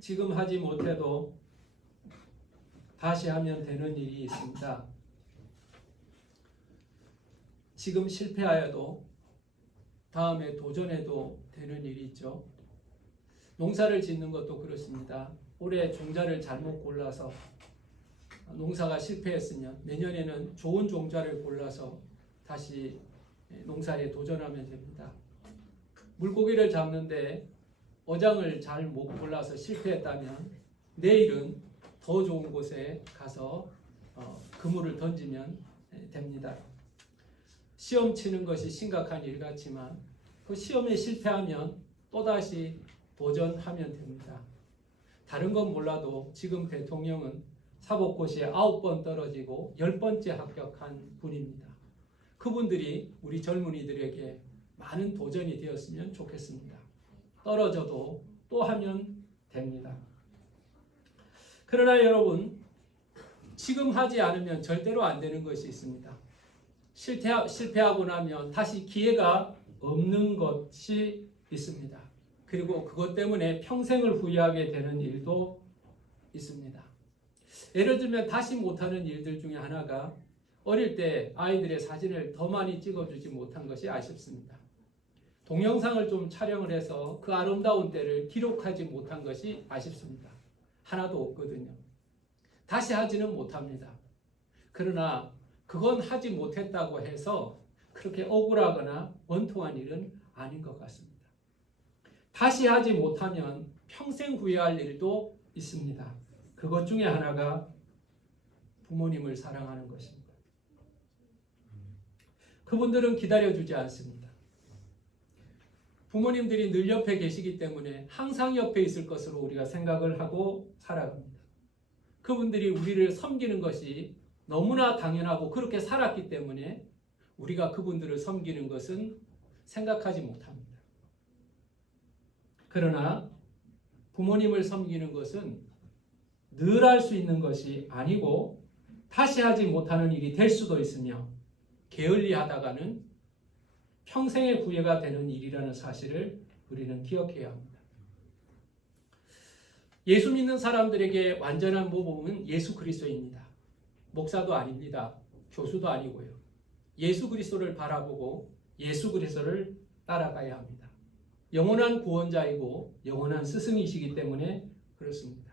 지금 하지 못해도 다시 하면 되는 일이 있습니다. 지금 실패하여도 다음에 도전해도 되는 일이 있죠. 농사를 짓는 것도 그렇습니다. 올해 종자를 잘못 골라서 농사가 실패했으면 내년에는 좋은 종자를 골라서 다시 농사에 도전하면 됩니다. 물고기를 잡는데 어장을 잘 못 골라서 실패했다면 내일은 더 좋은 곳에 가서 그물을 던지면 됩니다. 시험 치는 것이 심각한 일 같지만 그 시험에 실패하면 또다시 도전하면 됩니다. 다른 건 몰라도 지금 대통령은 사법고시에 9번 떨어지고 10번째 합격한 분입니다. 그분들이 우리 젊은이들에게 많은 도전이 되었으면 좋겠습니다. 떨어져도 또 하면 됩니다. 그러나 여러분, 지금 하지 않으면 절대로 안 되는 것이 있습니다. 실패하고 나면 다시 기회가 없는 것이 있습니다. 그리고 그것 때문에 평생을 후회하게 되는 일도 있습니다. 예를 들면 다시 못하는 일들 중에 하나가 어릴 때 아이들의 사진을 더 많이 찍어주지 못한 것이 아쉽습니다. 동영상을 좀 촬영을 해서 그 아름다운 때를 기록하지 못한 것이 아쉽습니다. 하나도 없거든요. 다시 하지는 못합니다. 그러나 그건 하지 못했다고 해서 그렇게 억울하거나 원통한 일은 아닌 것 같습니다. 다시 하지 못하면 평생 후회할 일도 있습니다. 그것 중에 하나가 부모님을 사랑하는 것입니다. 그분들은 기다려주지 않습니다. 부모님들이 늘 옆에 계시기 때문에 항상 옆에 있을 것으로 우리가 생각을 하고 살아갑니다. 그분들이 우리를 섬기는 것이 너무나 당연하고 그렇게 살았기 때문에 우리가 그분들을 섬기는 것은 생각하지 못합니다. 그러나 부모님을 섬기는 것은 늘 할 수 있는 것이 아니고 다시 하지 못하는 일이 될 수도 있으며 게을리하다가는 평생의 후회가 되는 일이라는 사실을 우리는 기억해야 합니다. 예수 믿는 사람들에게 완전한 모범은 예수 그리스도입니다. 목사도 아닙니다. 교수도 아니고요. 예수 그리스도를 바라보고 예수 그리스도를 따라가야 합니다. 영원한 구원자이고 영원한 스승이시기 때문에 그렇습니다.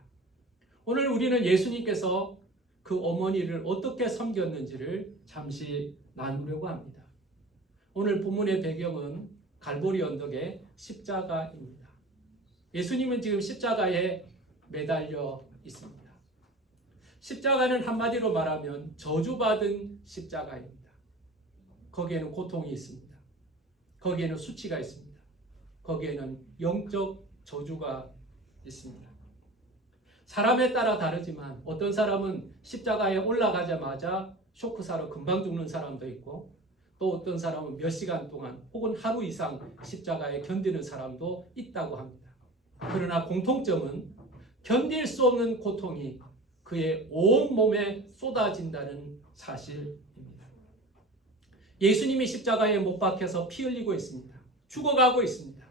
오늘 우리는 예수님께서 그 어머니를 어떻게 섬겼는지를 잠시 나누려고 합니다. 오늘 본문의 배경은 갈보리 언덕의 십자가입니다. 예수님은 지금 십자가에 매달려 있습니다. 십자가는 한마디로 말하면 저주받은 십자가입니다. 거기에는 고통이 있습니다. 거기에는 수치가 있습니다. 거기에는 영적 저주가 있습니다. 사람에 따라 다르지만 어떤 사람은 십자가에 올라가자마자 쇼크사로 금방 죽는 사람도 있고 또 어떤 사람은 몇 시간 동안 혹은 하루 이상 십자가에 견디는 사람도 있다고 합니다. 그러나 공통점은 견딜 수 없는 고통이 그의 온 몸에 쏟아진다는 사실입니다. 예수님이 십자가에 못 박혀서 피 흘리고 있습니다. 죽어가고 있습니다.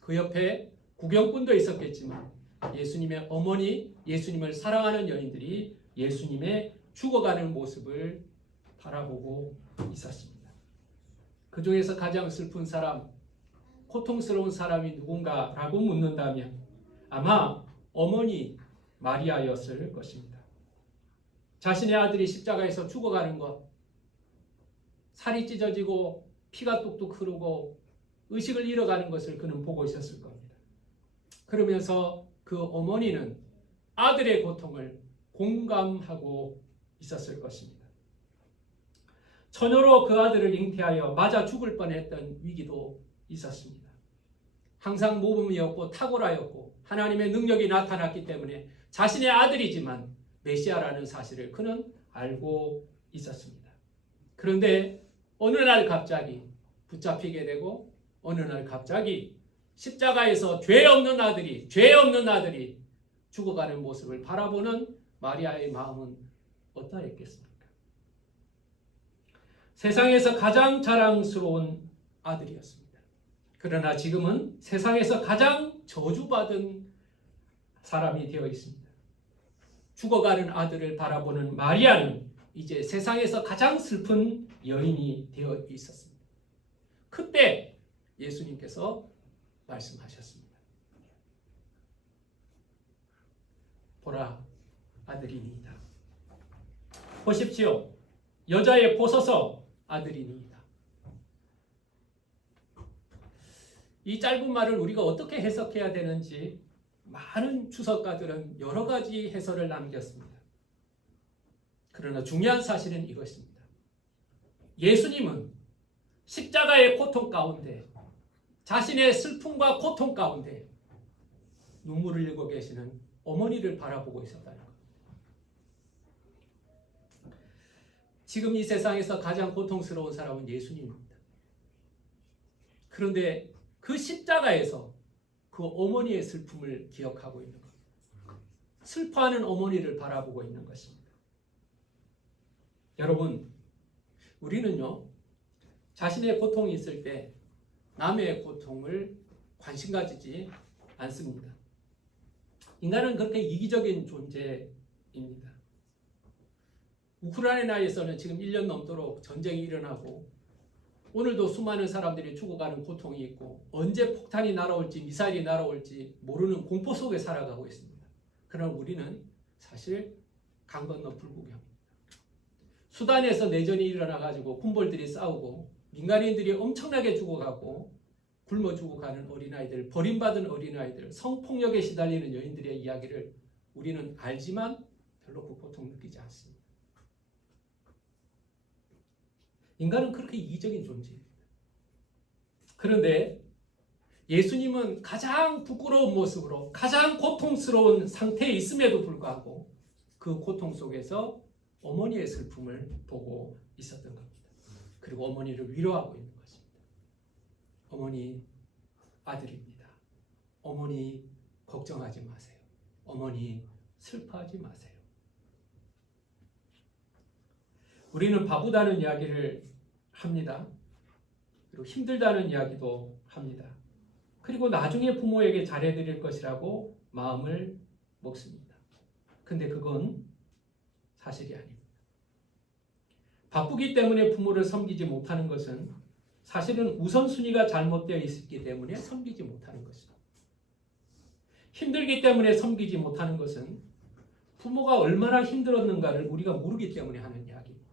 그 옆에 구경꾼도 있었겠지만 예수님의 어머니, 예수님을 사랑하는 여인들이 예수님의 죽어가는 모습을 바라보고 있었습니다. 그 중에서 가장 슬픈 사람, 고통스러운 사람이 누군가라고 묻는다면 아마 어머니 마리아였을 것입니다. 자신의 아들이 십자가에서 죽어가는 것, 살이 찢어지고 피가 뚝뚝 흐르고 의식을 잃어가는 것을 그는 보고 있었을 겁니다. 그러면서 그 어머니는 아들의 고통을 공감하고 있었을 것입니다. 처녀로 그 아들을 잉태하여 맞아 죽을 뻔했던 위기도 있었습니다. 항상 모범이었고 탁월하였고 하나님의 능력이 나타났기 때문에 자신의 아들이지만 메시아라는 사실을 그는 알고 있었습니다. 그런데 어느 날 갑자기 붙잡히게 되고 어느 날 갑자기 십자가에서 죄 없는 아들이 죽어가는 모습을 바라보는 마리아의 마음은 어떠했겠습니까? 세상에서 가장 자랑스러운 아들이었습니다. 그러나 지금은 세상에서 가장 저주받은 사람이 되어 있습니다. 죽어가는 아들을 바라보는 마리아는 이제 세상에서 가장 슬픈 여인이 되어 있었습니다. 그때 예수님께서 말씀하셨습니다. 보라, 아들이니이다. 보십시오. 여자의 보소서, 아들이니이다. 이 짧은 말을 우리가 어떻게 해석해야 되는지 많은 주석가들은 여러 가지 해설을 남겼습니다. 그러나 중요한 사실은 이것입니다. 예수님은 십자가의 고통 가운데, 자신의 슬픔과 고통 가운데 눈물을 흘리고 계시는 어머니를 바라보고 있었다는 것. 지금 이 세상에서 가장 고통스러운 사람은 예수님입니다. 그런데 그 십자가에서 그 어머니의 슬픔을 기억하고 있는 겁니다. 슬퍼하는 어머니를 바라보고 있는 것입니다. 여러분, 우리는요, 자신의 고통이 있을 때 남의 고통을 관심 가지지 않습니다. 인간은 그렇게 이기적인 존재입니다. 우크라이나에서는 지금 1년 넘도록 전쟁이 일어나고 오늘도 수많은 사람들이 죽어가는 고통이 있고 언제 폭탄이 날아올지 미사일이 날아올지 모르는 공포 속에 살아가고 있습니다. 그러나 우리는 사실 강 건너 불구경입니다. 수단에서 내전이 일어나가지고 군벌들이 싸우고 민간인들이 엄청나게 죽어가고 굶어 죽어가는 어린아이들, 버림받은 어린아이들, 성폭력에 시달리는 여인들의 이야기를 우리는 알지만 별로 그 고통 느끼지 않습니다. 인간은 그렇게 이기적인 존재입니다. 그런데 예수님은 가장 부끄러운 모습으로 가장 고통스러운 상태에 있음에도 불구하고 그 고통 속에서 어머니의 슬픔을 보고 있었던 겁니다. 그리고 어머니를 위로하고 있는 것입니다. 어머니, 아들입니다. 어머니, 걱정하지 마세요. 어머니, 슬퍼하지 마세요. 우리는 바쁘다는 이야기를 합니다. 그리고 힘들다는 이야기도 합니다. 그리고 나중에 부모에게 잘해드릴 것이라고 마음을 먹습니다. 근데 그건 사실이 아닙니다. 바쁘기 때문에 부모를 섬기지 못하는 것은 사실은 우선순위가 잘못되어 있기 때문에 섬기지 못하는 것입니다. 힘들기 때문에 섬기지 못하는 것은 부모가 얼마나 힘들었는가를 우리가 모르기 때문에 하는 이야기입니다.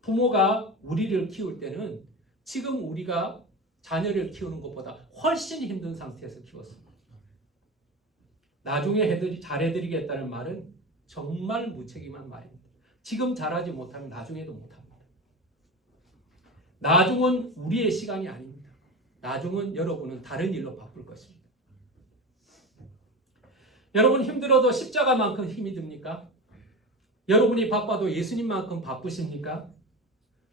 부모가 우리를 키울 때는 지금 우리가 자녀를 키우는 것보다 훨씬 힘든 상태에서 키웠습니다. 나중에 잘해드리겠다는 말은 정말 무책임한 말입니다. 지금 잘하지 못하면 나중에도 못합니다. 나중은 우리의 시간이 아닙니다. 나중은 여러분은 다른 일로 바쁠 것입니다. 여러분 힘들어도 십자가만큼 힘이 듭니까? 여러분이 바빠도 예수님만큼 바쁘십니까?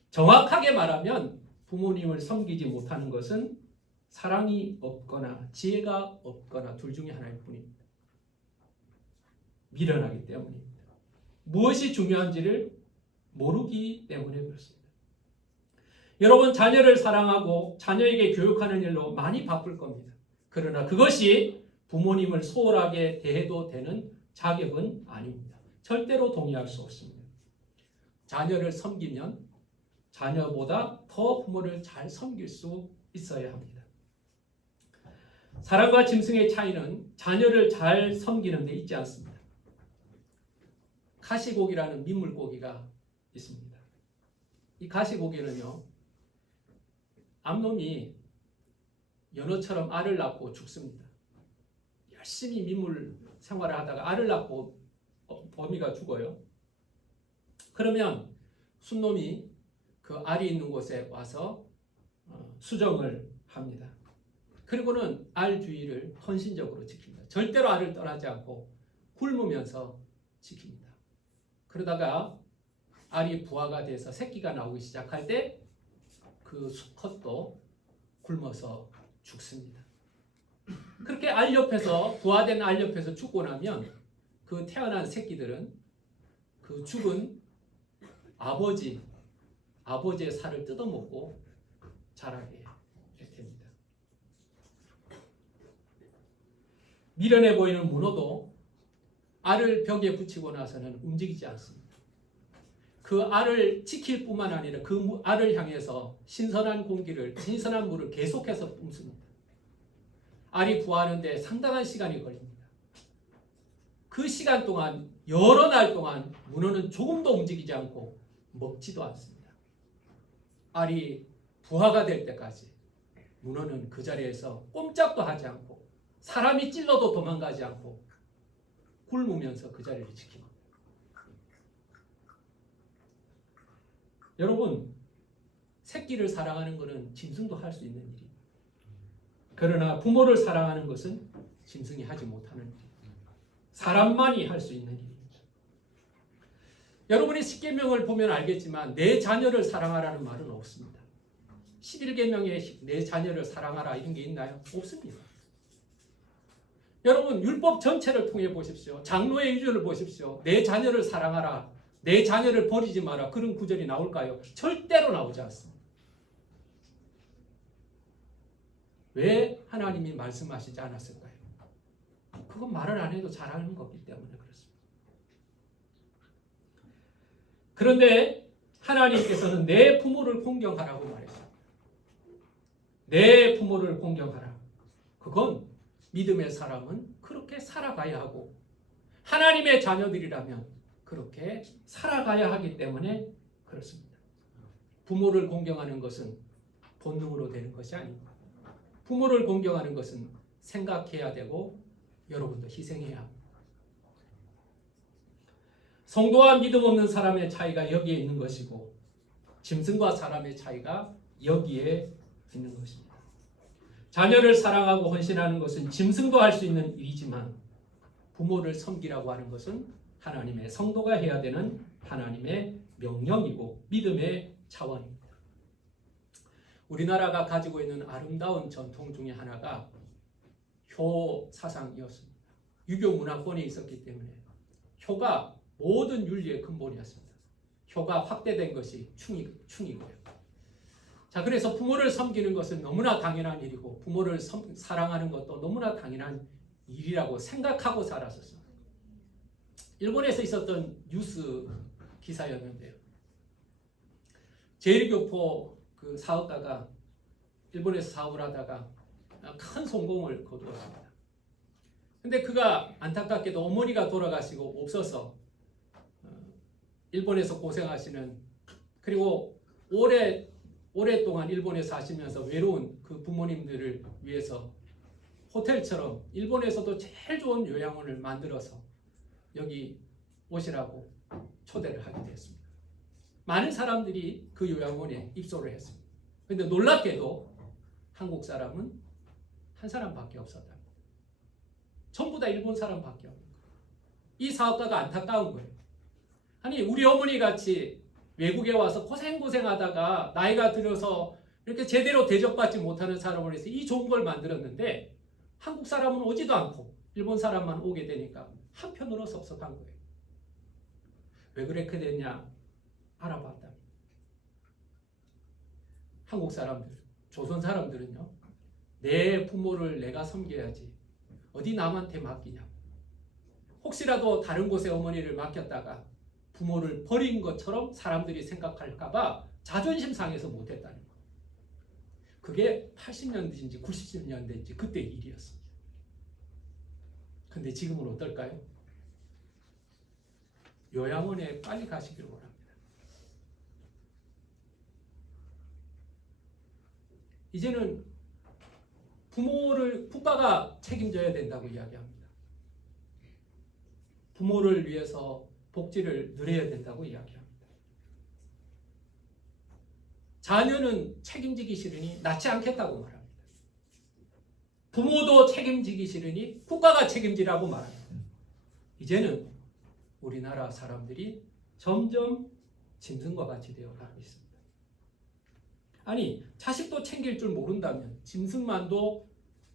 정확하게 말하면 부모님을 섬기지 못하는 것은 사랑이 없거나 지혜가 없거나 둘 중에 하나일 뿐입니다. 미련하기 때문입니다. 무엇이 중요한지를 모르기 때문에 그렇습니다. 여러분 자녀를 사랑하고 자녀에게 교육하는 일로 많이 바쁠 겁니다. 그러나 그것이 부모님을 소홀하게 대해도 되는 자격은 아닙니다. 절대로 동의할 수 없습니다. 자녀를 섬기면 자녀보다 더 부모를 잘 섬길 수 있어야 합니다. 사람과 짐승의 차이는 자녀를 잘 섬기는 데 있지 않습니다. 가시고기라는 민물고기가 있습니다. 이 가시고기는요, 암놈이 연어처럼 알을 낳고 죽습니다. 열심히 민물 생활을 하다가 알을 낳고 어미가 죽어요. 그러면 순놈이 그 알이 있는 곳에 와서 수정을 합니다. 그리고는 알 주위를 헌신적으로 지킵니다. 절대로 알을 떠나지 않고 굶으면서 지킵니다. 그러다가 알이 부화가 돼서 새끼가 나오기 시작할 때 그 수컷도 굶어서 죽습니다. 그렇게 알 옆에서 부화된 알 옆에서 죽고 나면 그 태어난 새끼들은 그 죽은 아버지의 살을 뜯어먹고 자라게 됩니다. 미련해 보이는 문어도 알을 벽에 붙이고 나서는 움직이지 않습니다. 그 알을 지킬 뿐만 아니라 그 알을 향해서 신선한 공기를, 신선한 물을 계속해서 뿜습니다. 알이 부화하는데 상당한 시간이 걸립니다. 그 시간 동안, 여러 날 동안 문어는 조금도 움직이지 않고 먹지도 않습니다. 알이 부화가 될 때까지 문어는 그 자리에서 꼼짝도 하지 않고 사람이 찔러도 도망가지 않고 굶으면서 그 자리를 지킵니다. 여러분, 새끼를 사랑하는 것은 짐승도 할 수 있는 일입니다. 그러나 부모를 사랑하는 것은 짐승이 하지 못하는 일입니다. 사람만이 할 수 있는 일입니다. 여러분이 10계명을 보면 알겠지만 내 자녀를 사랑하라는 말은 없습니다. 11계명에 내 자녀를 사랑하라 이런 게 있나요? 없습니다. 여러분, 율법 전체를 통해 보십시오. 장로의 유전을 보십시오. 내 자녀를 사랑하라, 내 자녀를 버리지 마라, 그런 구절이 나올까요? 절대로 나오지 않습니다. 왜 하나님이 말씀하시지 않았을까요? 그건 말을 안 해도 잘하는 거기 때문에 그렇습니다. 그런데 하나님께서는 내 부모를 공경하라고 말했습니다. 내 부모를 공경하라. 그건 믿음의 사람은 그렇게 살아가야 하고 하나님의 자녀들이라면 그렇게 살아가야 하기 때문에 그렇습니다. 부모를 공경하는 것은 본능으로 되는 것이 아닙니다. 부모를 공경하는 것은 생각해야 되고 여러분도 희생해야 합니다. 성도와 믿음 없는 사람의 차이가 여기에 있는 것이고 짐승과 사람의 차이가 여기에 있는 것입니다. 자녀를 사랑하고 헌신하는 것은 짐승도 할 수 있는 일이지만 부모를 섬기라고 하는 것은 하나님의 성도가 해야 되는 하나님의 명령이고 믿음의 차원입니다. 우리나라가 가지고 있는 아름다운 전통 중에 하나가 효 사상이었습니다. 유교 문화권에 있었기 때문에 효가 모든 윤리의 근본이었습니다. 효가 확대된 것이 충이고요. 자, 그래서 부모를 섬기는 것은 너무나 당연한 일이고 부모를 사랑하는 것도 너무나 당연한 일이라고 생각하고 살았었습니다. 일본에서 있었던 뉴스 기사였는데요. 제1교포 그 사업가가 일본에서 사업을 하다가 큰 성공을 거두었습니다. 근데 그가 안타깝게도 어머니가 돌아가시고 없어서 일본에서 고생하시는, 그리고 오랫동안 일본에 사시면서 외로운 그 부모님들을 위해서 호텔처럼 일본에서도 제일 좋은 요양원을 만들어서 여기 오시라고 초대를 하게 되었습니다. 많은 사람들이 그 요양원에 입소를 했습니다. 그런데 놀랍게도 한국 사람은 한 사람밖에 없었다. 전부 다 일본 사람밖에 없는 거예요. 이 사업가가 안타까운 거예요. 아니, 우리 어머니 같이 외국에 와서 고생하다가 나이가 들어서 이렇게 제대로 대접받지 못하는 사람을 해서 이 좋은 걸 만들었는데 한국 사람은 오지도 않고 일본 사람만 오게 되니까 한편으로 섭섭한 거예요. 왜 그렇게 됐냐 알아봤다. 한국 사람들, 조선 사람들은요, 내 부모를 내가 섬겨야지 어디 남한테 맡기냐고. 혹시라도 다른 곳에 어머니를 맡겼다가 부모를 버린 것처럼 사람들이 생각할까봐 자존심 상해서 못했다는 거예요. 그게 80년대인지 90년대인지 그때 일이었습니다. 근데 지금은 어떨까요? 요양원에 빨리 가시길 원합니다. 이제는 부모를 국가가 책임져야 된다고 이야기합니다. 부모를 위해서 복지를 누려야 된다고 이야기합니다. 자녀는 책임지기 싫으니 낳지 않겠다고 말합니다. 부모도 책임지기 싫으니 국가가 책임지라고 말합니다. 이제는 우리나라 사람들이 점점 짐승과 같이 되어가고 있습니다. 아니, 자식도 챙길 줄 모른다면 짐승만도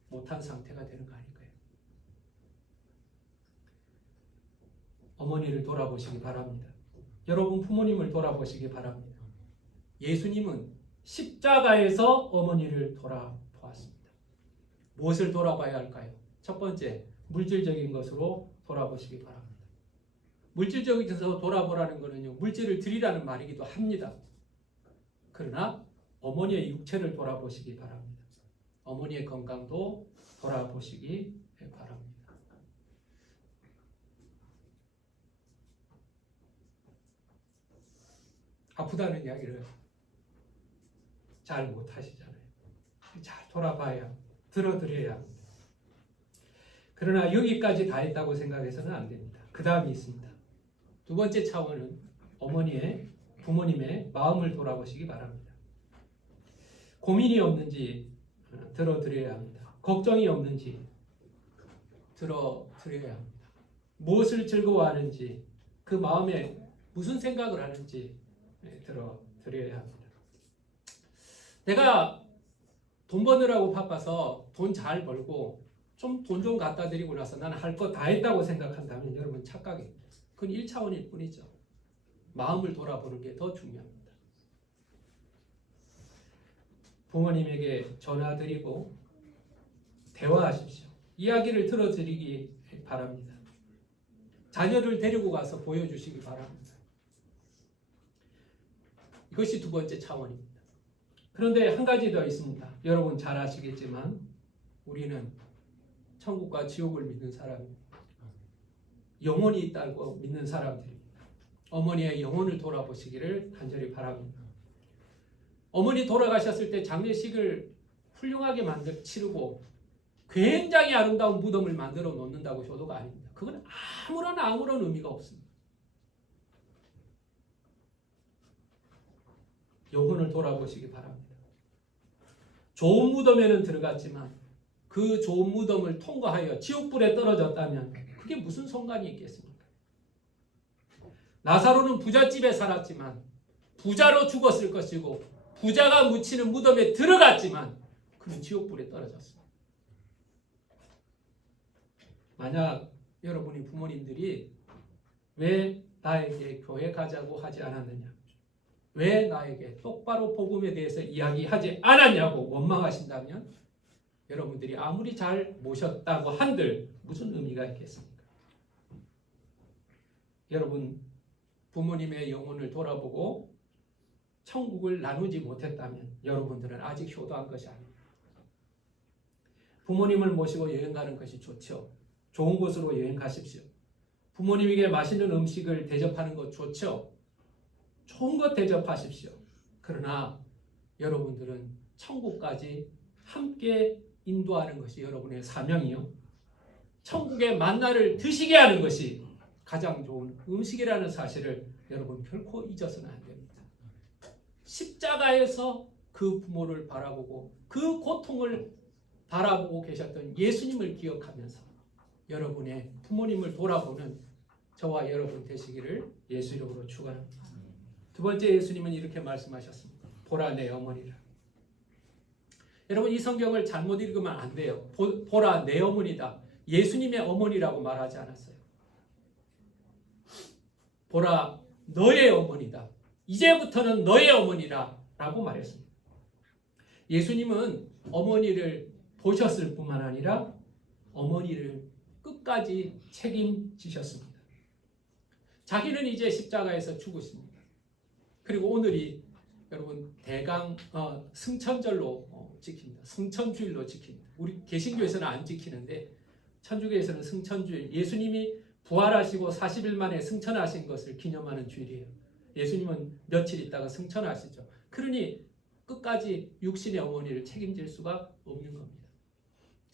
못한 상태가 되는 거 아닐까요? 어머니를 돌아보시기 바랍니다. 여러분 부모님을 돌아보시기 바랍니다. 예수님은 십자가에서 어머니를 돌아보았습니다. 무엇을 돌아봐야 할까요? 첫 번째, 물질적인 것으로 돌아보시기 바랍니다. 물질적인 것으로 돌아보라는 것은요, 물질을 드리라는 말이기도 합니다. 그러나 어머니의 육체를 돌아보시기 바랍니다. 어머니의 건강도 돌아보시기 바랍니다. 아프다는 이야기를 잘 못하시잖아요. 잘 돌아봐야, 들어드려야 합니다. 그러나 여기까지 다 했다고 생각해서는 안 됩니다. 그 다음이 있습니다. 두 번째 차원은 부모님의 마음을 돌아보시기 바랍니다. 고민이 없는지 들어드려야 합니다. 걱정이 없는지 들어드려야 합니다. 무엇을 즐거워하는지, 그 마음에 무슨 생각을 하는지 들어드려야 합니다. 내가 돈 버느라고 바빠서 돈 잘 벌고 돈 좀 갖다 드리고 나서 나는 할 거 다 했다고 생각한다면 여러분 착각이에요. 그건 1차원일 뿐이죠. 마음을 돌아보는 게 더 중요합니다. 부모님에게 전화드리고 대화하십시오. 이야기를 들어드리기 바랍니다. 자녀를 데리고 가서 보여주시기 바랍니다. 이것이 두 번째 차원입니다. 그런데 한 가지 더 있습니다. 여러분 잘 아시겠지만 우리는 천국과 지옥을 믿는 사람입니다. 영혼이 있다고 믿는 사람들입니다. 어머니의 영혼을 돌아보시기를 간절히 바랍니다. 어머니 돌아가셨을 때 장례식을 훌륭하게 치르고 굉장히 아름다운 무덤을 만들어 놓는다고 효도가 아닙니다. 그건 아무런 의미가 없습니다. 영혼을 돌아보시기 바랍니다. 좋은 무덤에는 들어갔지만 그 좋은 무덤을 통과하여 지옥불에 떨어졌다면 그게 무슨 상관이 있겠습니까? 나사로는 부잣집에 살았지만 부자로 죽었을 것이고 부자가 묻히는 무덤에 들어갔지만 그는 지옥불에 떨어졌습니다. 만약 여러분이 부모님들이 왜 나에게 교회 가자고 하지 않았느냐, 왜 나에게 똑바로 복음에 대해서 이야기하지 않았냐고 원망하신다면 여러분들이 아무리 잘 모셨다고 한들 무슨 의미가 있겠습니까? 여러분 부모님의 영혼을 돌아보고 천국을 나누지 못했다면 여러분들은 아직 효도한 것이 아닙니다. 부모님을 모시고 여행 가는 것이 좋죠. 좋은 곳으로 여행 가십시오. 부모님에게 맛있는 음식을 대접하는 것 좋죠. 좋은 것 대접하십시오. 그러나 여러분들은 천국까지 함께 인도하는 것이 여러분의 사명이요. 천국의 만나를 드시게 하는 것이 가장 좋은 음식이라는 사실을 여러분 결코 잊어서는 안 됩니다. 십자가에서 그 부모를 바라보고 그 고통을 바라보고 계셨던 예수님을 기억하면서 여러분의 부모님을 돌아보는 저와 여러분 되시기를 예수 이름으로 축원합니다. 두 번째 예수님은 이렇게 말씀하셨습니다. 보라 내 어머니라. 여러분 이 성경을 잘못 읽으면 안 돼요. 보라 내 어머니다. 예수님의 어머니라고 말하지 않았어요. 보라 너의 어머니다. 이제부터는 너의 어머니라 라고 말했습니다. 예수님은 어머니를 보셨을 뿐만 아니라 어머니를 끝까지 책임지셨습니다. 자기는 이제 십자가에서 죽으십니다. 그리고 오늘이 여러분 대강 승천절로 지킵니다. 승천주일로 지킵니다. 우리 개신교에서는 안 지키는데 천주교에서는 승천주일, 예수님이 부활하시고 40일 만에 승천하신 것을 기념하는 주일이에요. 예수님은 며칠 있다가 승천하시죠. 그러니 끝까지 육신의 어머니를 책임질 수가 없는 겁니다.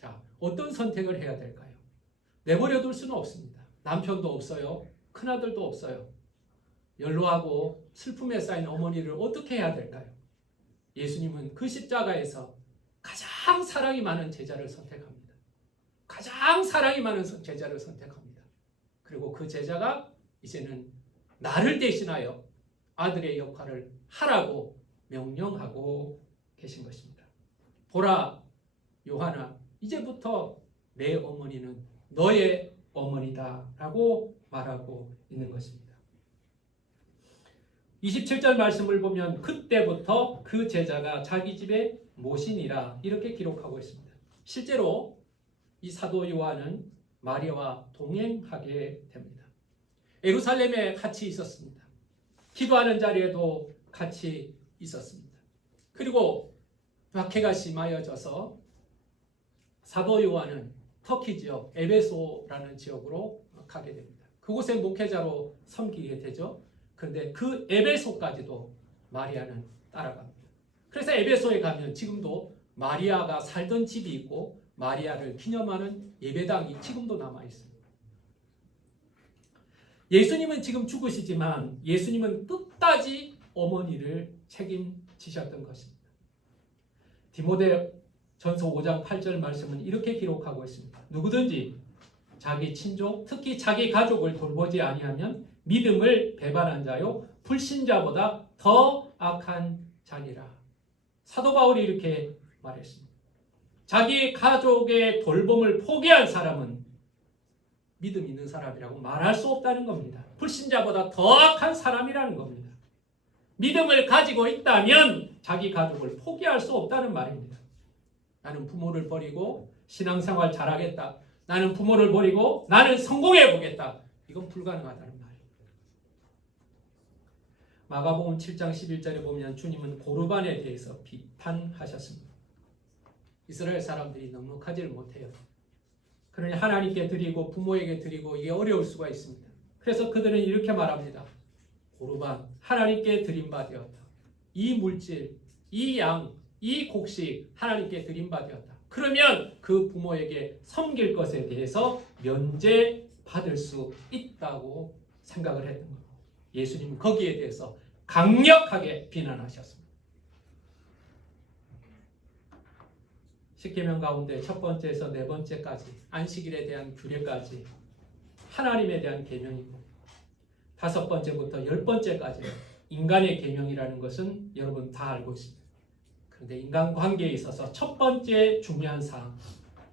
자, 어떤 선택을 해야 될까요? 내버려 둘 수는 없습니다. 남편도 없어요. 큰아들도 없어요. 연로하고 슬픔에 쌓인 어머니를 어떻게 해야 될까요? 예수님은 그 십자가에서 가장 사랑이 많은 제자를 선택합니다. 가장 사랑이 많은 제자를 선택합니다. 그리고 그 제자가 이제는 나를 대신하여 아들의 역할을 하라고 명령하고 계신 것입니다. 보라 요한아, 이제부터 내 어머니는 너의 어머니다 라고 말하고 있는 것입니다. 27절 말씀을 보면 그때부터 그 제자가 자기 집에 모시니라 이렇게 기록하고 있습니다. 실제로 이 사도 요한은 마리아와 동행하게 됩니다. 예루살렘에 같이 있었습니다. 기도하는 자리에도 같이 있었습니다. 그리고 박해가 심하여져서 사도 요한은 터키 지역 에베소라는 지역으로 가게 됩니다. 그곳에 목회자로 섬기게 되죠. 그런데 그 에베소까지도 마리아는 따라갑니다. 그래서 에베소에 가면 지금도 마리아가 살던 집이 있고 마리아를 기념하는 예배당이 지금도 남아 있습니다. 예수님은 지금 죽으시지만 예수님은 끝까지 어머니를 책임지셨던 것입니다. 디모데 전서 5장 8절 말씀은 이렇게 기록하고 있습니다. 누구든지 자기 친족, 특히 자기 가족을 돌보지 아니하면 믿음을 배반한 자요 불신자보다 더 악한 자니라. 사도 바울이 이렇게 말했습니다. 자기 가족의 돌봄을 포기한 사람은 믿음 있는 사람이라고 말할 수 없다는 겁니다. 불신자보다 더 악한 사람이라는 겁니다. 믿음을 가지고 있다면 자기 가족을 포기할 수 없다는 말입니다. 나는 부모를 버리고 신앙생활 잘하겠다. 나는 부모를 버리고 나는 성공해보겠다. 이건 불가능하다는 말입니다. 마가복음 7장 11절에 보면 주님은 고르반에 대해서 비판하셨습니다. 이스라엘 사람들이 넉넉하지를 못해요. 그러니 하나님께 드리고 부모에게 드리고 이게 어려울 수가 있습니다. 그래서 그들은 이렇게 말합니다. 고르반, 하나님께 드린 바 되었다. 이 물질, 이 양, 이 곡식 하나님께 드린 바 되었다. 그러면 그 부모에게 섬길 것에 대해서 면제받을 수 있다고 생각을 했던 겁니다. 예수님은 거기에 대해서 강력하게 비난하셨습니다. 십계명 가운데 첫 번째에서 네 번째까지 안식일에 대한 규례까지 하나님에 대한 계명이고 다섯 번째부터 열 번째까지는 인간의 계명이라는 것은 여러분 다 알고 있습니다. 그런데 인간관계에 있어서 첫 번째 중요한 사항,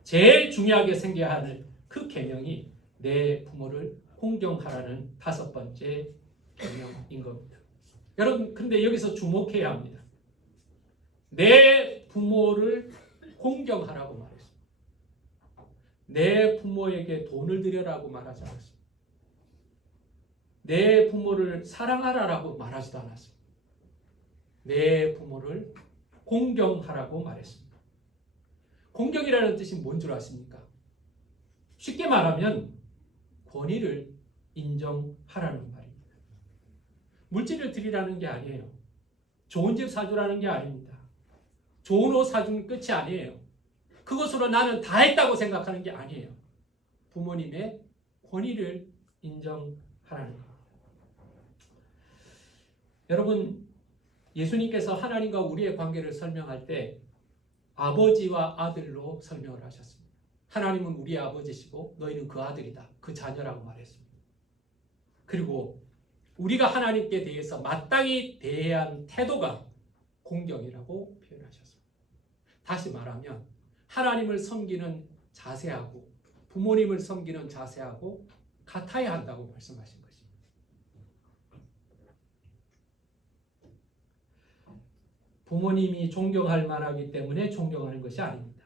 제일 중요하게 생겨야 하는 그 계명이 내 부모를 공경하라는 다섯 번째 계명인 겁니다. 여러분 근데 여기서 주목해야 합니다. 내 부모를 공경하라고 말했습니다. 내 부모에게 돈을 드려라고 말하지 않았습니다. 내 부모를 사랑하라라고 말하지도 않았습니다. 내 부모를 공경하라고 말했습니다. 공경이라는 뜻이 뭔 줄 아십니까? 쉽게 말하면 권위를 인정하라는 말입니다. 물질을 드리라는 게 아니에요. 좋은 집 사주라는 게 아닙니다. 좋은 옷 사주는 끝이 아니에요. 그것으로 나는 다 했다고 생각하는 게 아니에요. 부모님의 권위를 인정하라는 겁니다. 여러분, 예수님께서 하나님과 우리의 관계를 설명할 때 아버지와 아들로 설명을 하셨습니다. 하나님은 우리의 아버지시고 너희는 그 아들이다. 그 자녀라고 말했습니다. 그리고 우리가 하나님께 대해서 마땅히 대한 태도가 공경이라고 표현하셨습니다. 다시 말하면 하나님을 섬기는 자세하고 부모님을 섬기는 자세하고 같아야 한다고 말씀하신 것입니다. 부모님이 존경할 만하기 때문에 존경하는 것이 아닙니다.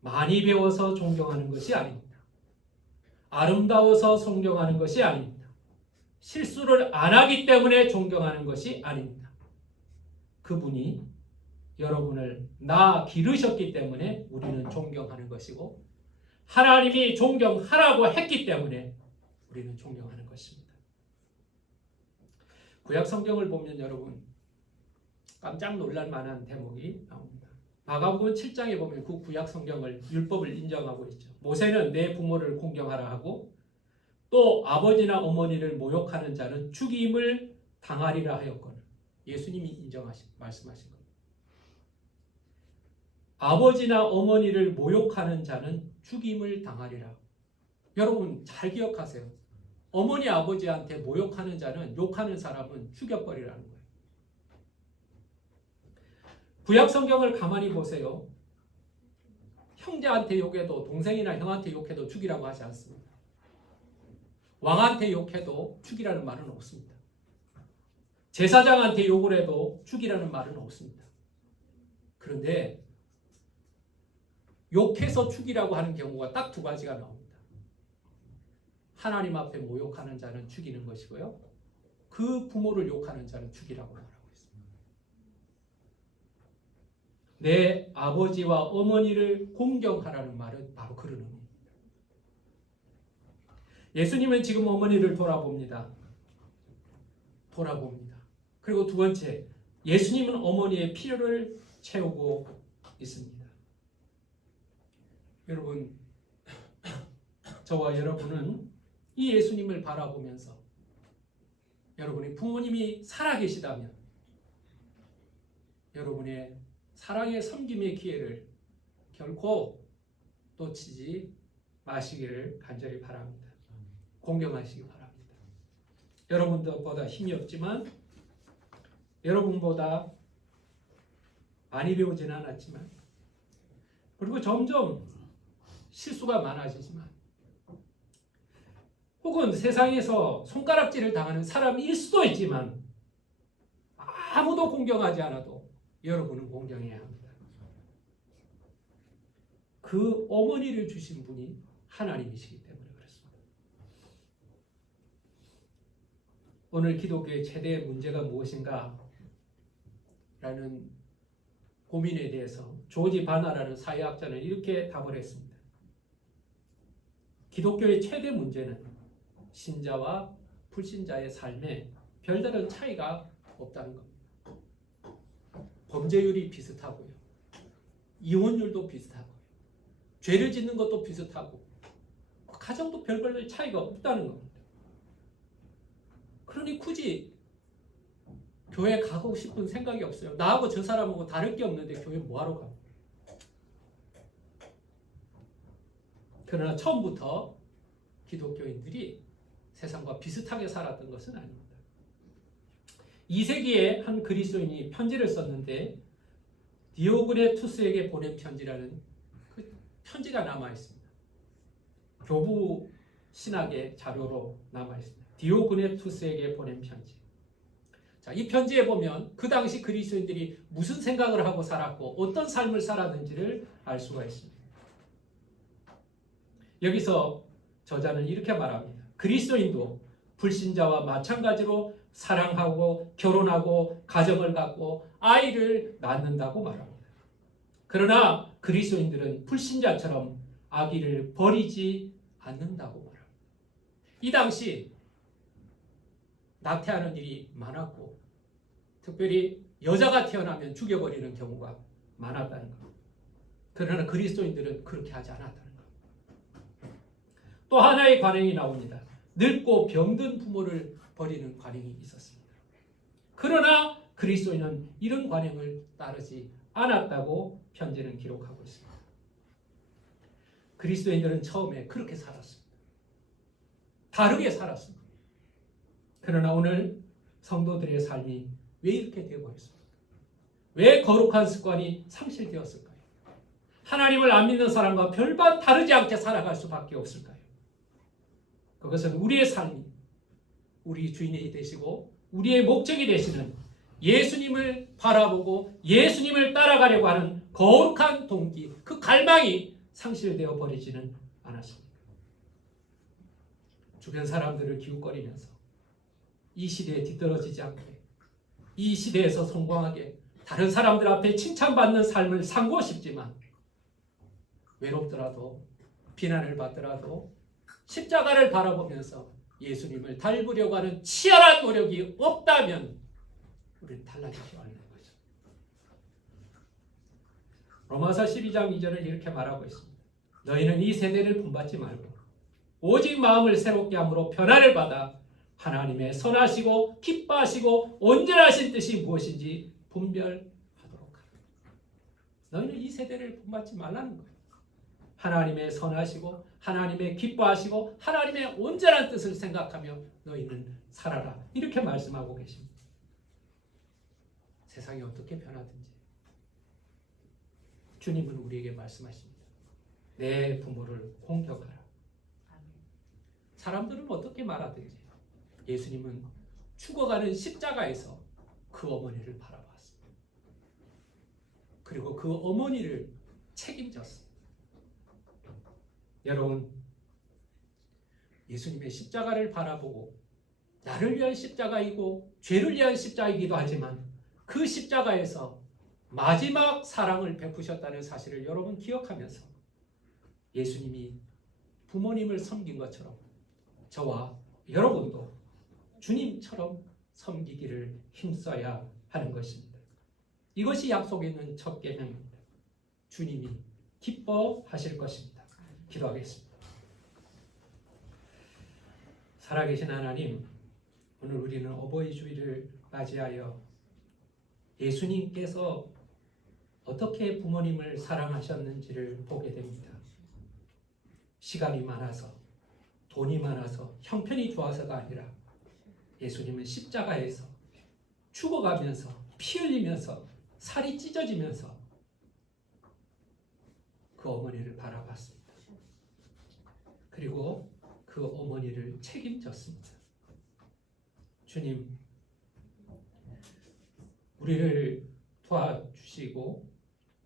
많이 배워서 존경하는 것이 아닙니다. 아름다워서 존경하는 것이 아닙니다. 실수를 안 하기 때문에 존경하는 것이 아닙니다. 그분이 여러분을 낳아 기르셨기 때문에 우리는 존경하는 것이고 하나님이 존경하라고 했기 때문에 우리는 존경하는 것입니다. 구약 성경을 보면 여러분 깜짝 놀랄 만한 대목이 나옵니다. 마가복음 7장에 보면 그 구약 성경을 율법을 인정하고 있죠. 모세는 내 부모를 공경하라 하고 또 아버지나 어머니를 모욕하는 자는 죽임을 당하리라 하였거늘. 예수님이 말씀하신 겁니다. 아버지나 어머니를 모욕하는 자는 죽임을 당하리라. 여러분 잘 기억하세요. 어머니 아버지한테 모욕하는 자는 욕하는 사람은 죽여버리라는 거예요. 구약 성경을 가만히 보세요. 형제한테 욕해도 동생이나 형한테 욕해도 죽이라고 하지 않습니다. 왕한테 욕해도 죽이라는 말은 없습니다. 제사장한테 욕을 해도 죽이라는 말은 없습니다. 그런데 욕해서 죽이라고 하는 경우가 딱 두 가지가 나옵니다. 하나님 앞에 모욕하는 자는 죽이는 것이고요. 그 부모를 욕하는 자는 죽이라고 말하고 있습니다. 내 아버지와 어머니를 공경하라는 말은 바로 그런 의미입니다. 예수님은 지금 어머니를 돌아봅니다. 그리고 두 번째, 예수님은 어머니의 필요를 채우고 있습니다. 여러분, 저와 여러분은 이 예수님을 바라보면서 여러분의 부모님이 살아계시다면 여러분의 사랑의 섬김의 기회를 결코 놓치지 마시기를 간절히 바랍니다. 공경하시기 바랍니다. 여러분들보다 힘이 없지만 여러분보다 많이 배우지는 않았지만 그리고 점점 실수가 많아지지만 혹은 세상에서 손가락질을 당하는 사람일 수도 있지만 아무도 공경하지 않아도 여러분은 공경해야 합니다. 그 어머니를 주신 분이 하나님이시기 때문에 그렇습니다. 오늘 기독교의 최대 문제가 무엇인가? 라는 고민에 대해서 조지 바나라는 사회학자는 이렇게 답을 했습니다. 기독교의 최대 문제는 신자와 불신자의 삶에 별다른 차이가 없다는 겁니다. 범죄율이 비슷하고요. 이혼율도 비슷하고요. 죄를 짓는 것도 비슷하고 가정도 별별 차이가 없다는 겁니다. 그러니 굳이 교회 가고 싶은 생각이 없어요. 나하고 저 사람하고 다를 게 없는데 교회 뭐하러 가? 그러나 처음부터 기독교인들이 세상과 비슷하게 살았던 것은 아닙니다. 2세기에 한 그리스도인이 편지를 썼는데 디오그네투스에게 보낸 편지라는 그 편지가 남아있습니다. 교부 신학의 자료로 남아있습니다. 디오그네투스에게 보낸 편지. 자, 이 편지에 보면 그 당시 그리스도인들이 무슨 생각을 하고 살았고 어떤 삶을 살았는지를 알 수가 있습니다. 여기서 저자는 이렇게 말합니다. 그리스도인도 불신자와 마찬가지로 사랑하고 결혼하고 가정을 갖고 아이를 낳는다고 말합니다. 그러나 그리스도인들은 불신자처럼 아기를 버리지 않는다고 말합니다. 이 당시 낙태하는 일이 많았고 특별히 여자가 태어나면 죽여버리는 경우가 많았다는 것. 그러나 그리스도인들은 그렇게 하지 않았다는 것. 또 하나의 관행이 나옵니다. 늙고 병든 부모를 버리는 관행이 있었습니다. 그러나 그리스도인은 이런 관행을 따르지 않았다고 편지는 기록하고 있습니다. 그리스도인들은 처음에 그렇게 살았습니다. 다르게 살았습니다. 그러나 오늘 성도들의 삶이 왜 이렇게 되어버렸습니까? 왜 거룩한 습관이 상실되었을까요? 하나님을 안 믿는 사람과 별반 다르지 않게 살아갈 수밖에 없을까요? 그것은 우리의 삶이 우리 주인이 되시고 우리의 목적이 되시는 예수님을 바라보고 예수님을 따라가려고 하는 거룩한 동기, 그 갈망이 상실되어 버리지는 않았습니다. 주변 사람들을 기웃거리면서 이 시대에 뒤떨어지지 않게 이 시대에서 성공하게 다른 사람들 앞에 칭찬받는 삶을 살고 싶지만 외롭더라도 비난을 받더라도 십자가를 바라보면서 예수님을 닮으려고 하는 치열한 노력이 없다면 우리는 달라지지 않는 거죠. 로마서 12장 2절을 이렇게 말하고 있습니다. 너희는 이 세대를 본받지 말고 오직 마음을 새롭게 함으로 변화를 받아 하나님의 선하시고 기뻐하시고 온전하신 뜻이 무엇인지 분별하도록 하라. 너희는 이 세대를 본받지 말라는 거예요. 하나님의 선하시고 하나님의 기뻐하시고 하나님의 온전한 뜻을 생각하며 너희는 살아라. 이렇게 말씀하고 계십니다. 세상이 어떻게 변하든지 주님은 우리에게 말씀하십니다. 내 부모를 공경하라. 사람들은 어떻게 말하든지 예수님은 죽어가는 십자가에서 그 어머니를 바라봤습니다. 그리고 그 어머니를 책임졌습니다. 여러분, 예수님의 십자가를 바라보고 나를 위한 십자가이고 죄를 위한 십자가이기도 하지만 그 십자가에서 마지막 사랑을 베푸셨다는 사실을 여러분 기억하면서 예수님이 부모님을 섬긴 것처럼 저와 여러분도 주님처럼 섬기기를 힘써야 하는 것입니다. 이것이 약속에 있는 첫 계명입니다. 주님이 기뻐하실 것입니다. 기도하겠습니다. 살아계신 하나님, 오늘 우리는 어버이 주일을 맞이하여 예수님께서 어떻게 부모님을 사랑하셨는지를 보게 됩니다. 시간이 많아서, 돈이 많아서, 형편이 좋아서가 아니라 예수님은 십자가에서 죽어가면서 피 흘리면서 살이 찢어지면서 그 어머니를 바라봤습니다. 그리고 그 어머니를 책임졌습니다. 주님, 우리를 도와주시고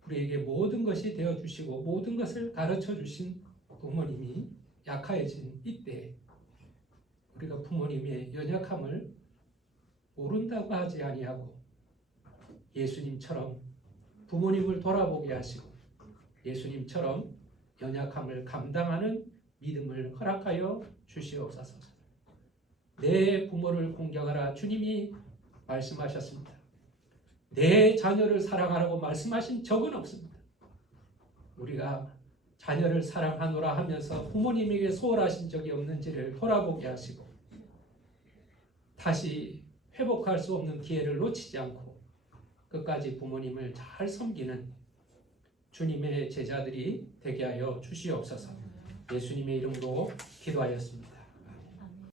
우리에게 모든 것이 되어주시고 모든 것을 가르쳐주신 부모님이 약해진 이때 우리가 부모님의 연약함을 모른다고 하지 아니하고 예수님처럼 부모님을 돌아보게 하시고 예수님처럼 연약함을 감당하는 믿음을 허락하여 주시옵소서. 내 부모를 공경하라 주님이 말씀하셨습니다. 내 자녀를 사랑하라고 말씀하신 적은 없습니다. 우리가 자녀를 사랑하노라 하면서 부모님에게 소홀하신 적이 없는지를 돌아보게 하시고 다시 회복할 수 없는 기회를 놓치지 않고 끝까지 부모님을 잘 섬기는 주님의 제자들이 되게 하여 주시옵소서. 예수님의 이름으로 기도하였습니다.